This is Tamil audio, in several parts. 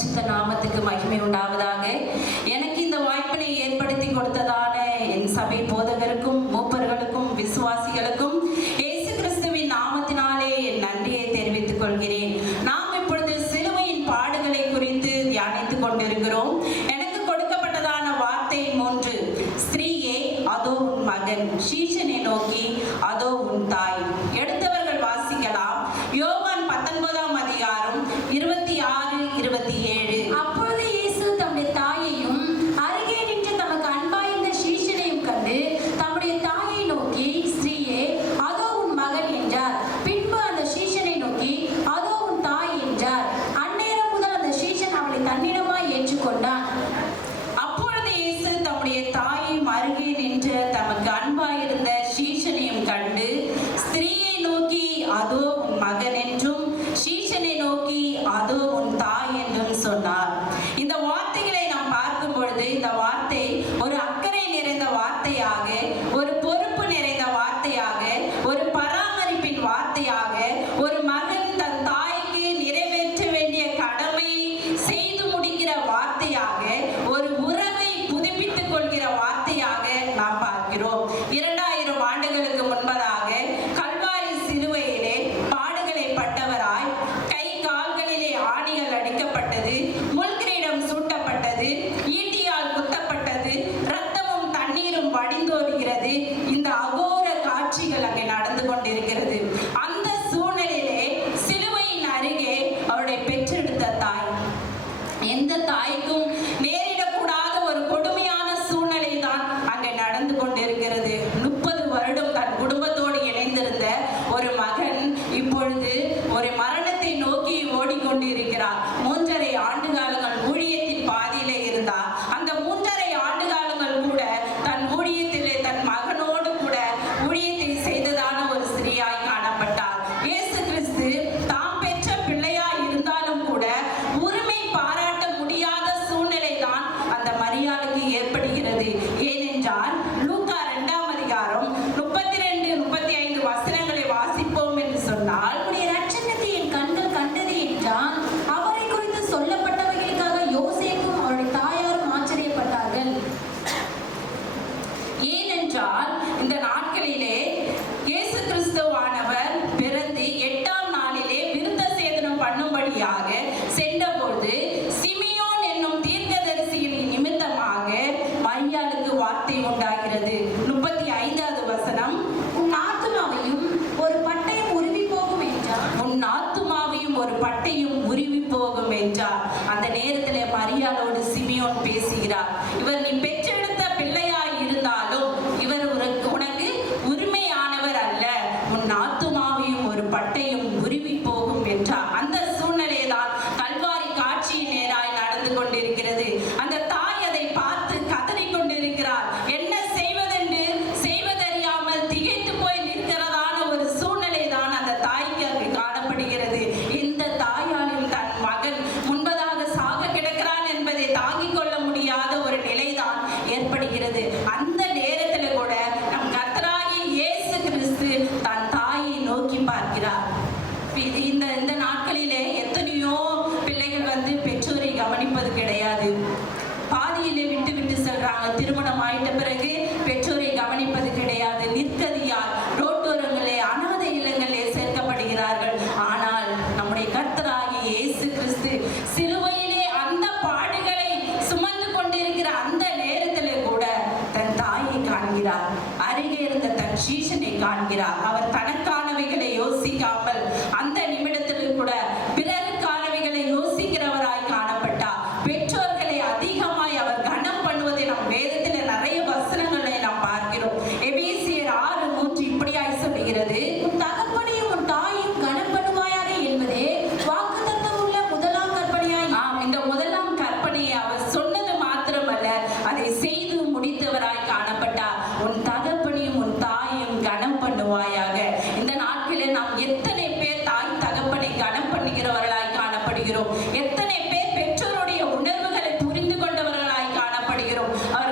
பரிசுத்த நாமத்துக்கு மகிமை உண்டாவதாக. எனக்கு இந்த வாய்ப்பினை ஏற்படுத்தி கொடுத்ததான என் சபை போதகருக்கும் மூப்பர்களுக்கும் விசுவாசிகளுக்கும் இயேசு கிறிஸ்துவின் நாமத்தினாலே என் நன்றியை தெரிவித்துக் கொள்கிறேன். நாம் இப்பொழுது சிலுவையின் பாடுகளை குறித்து தியானித்துக் கொண்டிருக்கிறோம். எனக்கு கொடுக்கப்பட்டதான வார்த்தை மூன்று. ஸ்திரீயே அதோ மகன். சீஷனை நோக்கி அதோ குத்தப்பட்டது முல்கிரீடம் சூட்டப்பட்டது ஈட்டியால் குத்தப்பட்டது ரத்தமும் தண்ணீரும் வடிந்தோடுகிறது. இந்த அகோர காட்சிகள் அங்கே நடந்து கொண்டிருக்கிறது. அந்த சூழ்நிலையிலே சிலுவையின் அருகே அவருடைய பெற்றெடுத்த தாய். எந்த தாய்க்கும் நேரிடக்கூடாத ஒரு கொடுமையான சூழ்நிலை தான் அங்கே நடந்து கொண்டிருக்கிறது. முப்பது வருடம் தன் குடும்பத்தோடு இணைந்திருந்த ஒரு மகன் அவர்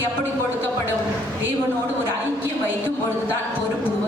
எப்படி கொடுக்கப்படும்? தேவனோடு ஒரு ஐக்கியம் வைக்கும் பொழுதுதான் பொறுப்பு.